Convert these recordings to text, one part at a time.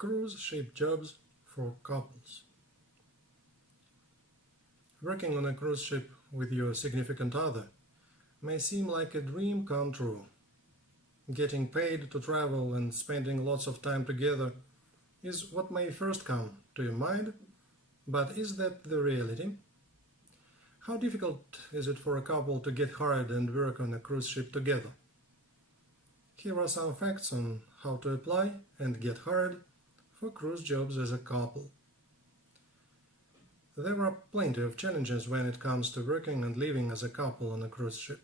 Cruise ship jobs for couples. Working on a cruise ship with your significant other may seem like a dream come true. Getting paid to travel and spending lots of time together is what may first come to your mind, but is that the reality? How difficult is it for a couple to get hired and work on a cruise ship together? Here are some facts on how to apply and get hired for cruise jobs as a couple. There are plenty of challenges when it comes to working and living as a couple on a cruise ship.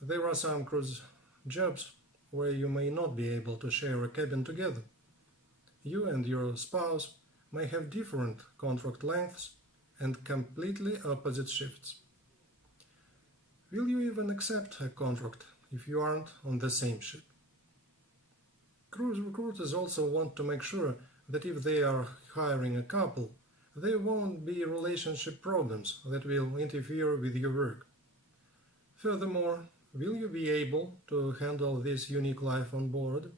There are some cruise jobs where you may not be able to share a cabin together. You and your spouse may have different contract lengths and completely opposite shifts. Will you even accept a contract if you aren't on the same ship? Cruise recruiters also want to make sure that if they are hiring a couple, there won't be relationship problems that will interfere with your work. Furthermore, will you be able to handle this unique life on board?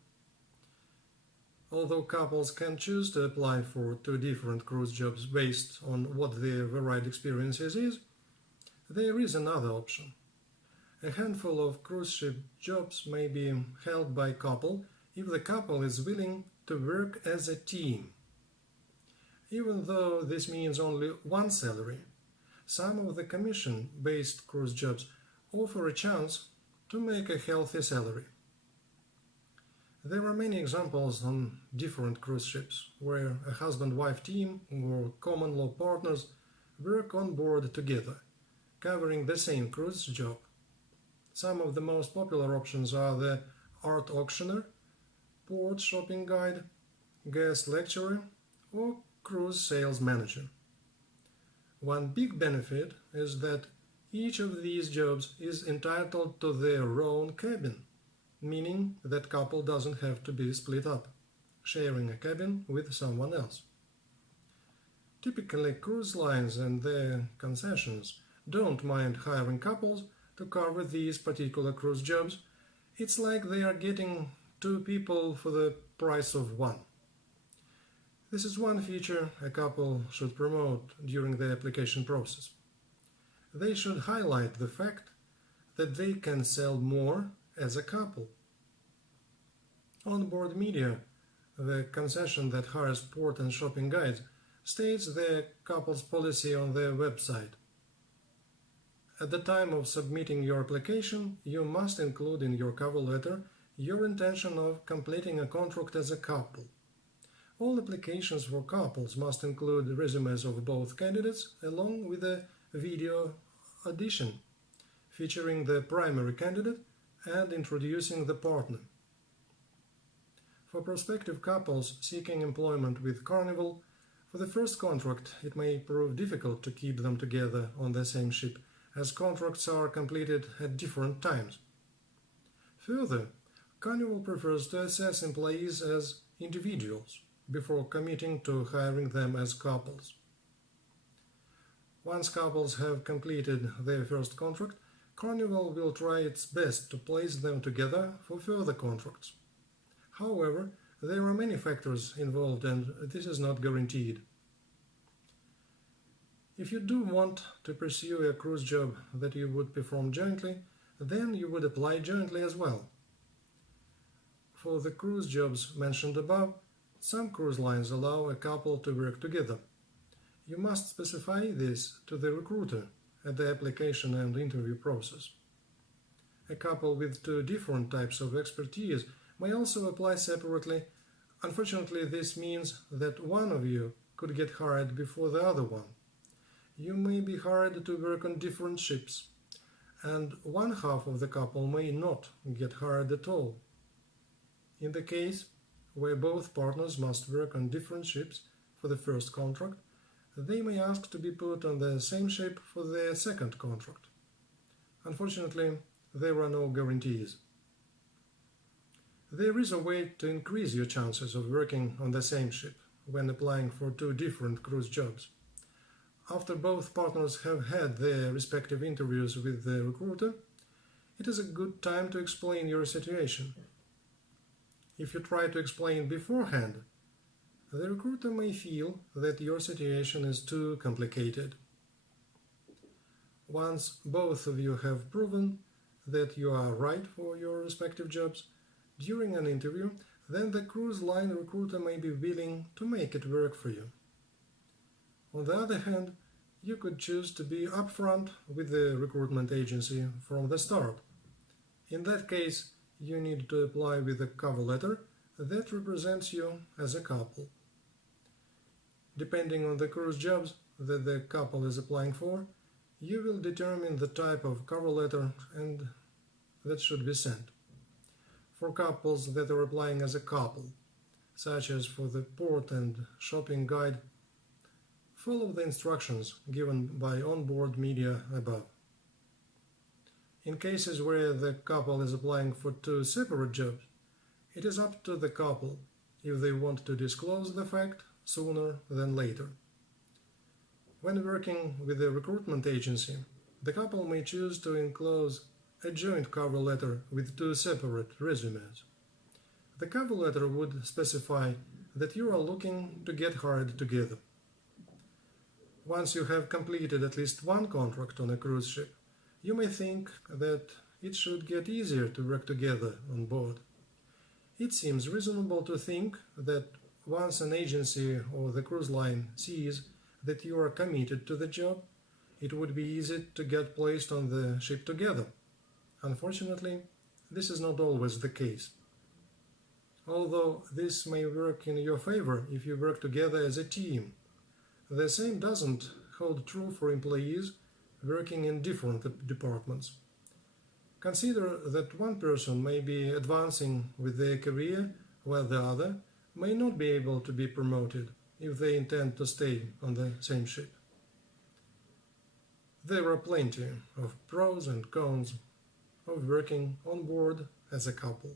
Although couples can choose to apply for two different cruise jobs based on what their varied experiences is, there is another option. A handful of cruise ship jobs may be held by a couple if the couple is willing to work as a team. Even though this means only one salary, some of the commission-based cruise jobs offer a chance to make a healthy salary. There are many examples on different cruise ships where a husband-wife team or common law partners work on board together, covering the same cruise job. Some of the most popular options are the art auctioneer, port shopping guide, guest lecturer, or cruise sales manager. One big benefit is that each of these jobs is entitled to their own cabin, meaning that couple doesn't have to be split up, sharing a cabin with someone else. Typically, cruise lines and their concessions don't mind hiring couples to cover these particular cruise jobs. It's like they are getting two people for the price of one. This is one feature a couple should promote during the application process. They should highlight the fact that they can sell more as a couple. Onboard Media, the concession that hires port and shopping guides, states the couple's policy on their website. At the time of submitting your application, you must include in your cover letter your intention of completing a contract as a couple. All applications for couples must include resumes of both candidates along with a video audition featuring the primary candidate and introducing the partner. For prospective couples seeking employment with Carnival, for the first contract it may prove difficult to keep them together on the same ship, as contracts are completed at different times. Further, Carnival prefers to assess employees as individuals before committing to hiring them as couples. Once couples have completed their first contract, Carnival will try its best to place them together for further contracts. However, there are many factors involved and this is not guaranteed. If you do want to pursue a cruise job that you would perform jointly, then you would apply jointly as well. For the cruise jobs mentioned above, some cruise lines allow a couple to work together. You must specify this to the recruiter at the application and interview process. A couple with two different types of expertise may also apply separately. Unfortunately, this means that one of you could get hired before the other one. You may be hired to work on different ships, and one half of the couple may not get hired at all. In the case where both partners must work on different ships for the first contract, they may ask to be put on the same ship for their second contract. Unfortunately, there are no guarantees. There is a way to increase your chances of working on the same ship when applying for two different cruise jobs. After both partners have had their respective interviews with the recruiter, it is a good time to explain your situation. If you try to explain beforehand, the recruiter may feel that your situation is too complicated. Once both of you have proven that you are right for your respective jobs during an interview, then the cruise line recruiter may be willing to make it work for you. On the other hand, you could choose to be upfront with the recruitment agency from the start. In that case, you need to apply with a cover letter that represents you as a couple. Depending on the cruise jobs that the couple is applying for, you will determine the type of cover letter and that should be sent. For couples that are applying as a couple, such as for the port and shopping guide, follow the instructions given by onboard media above. In cases where the couple is applying for two separate jobs, it is up to the couple if they want to disclose the fact sooner than later. When working with a recruitment agency, the couple may choose to enclose a joint cover letter with two separate resumes. The cover letter would specify that you are looking to get hired together. Once you have completed at least one contract on a cruise ship, you may think that it should get easier to work together on board. It seems reasonable to think that once an agency or the cruise line sees that you are committed to the job, it would be easy to get placed on the ship together. Unfortunately, this is not always the case. Although this may work in your favor if you work together as a team, the same doesn't hold true for employees working in different departments. Consider that one person may be advancing with their career while the other may not be able to be promoted if they intend to stay on the same ship. There are plenty of pros and cons of working on board as a couple.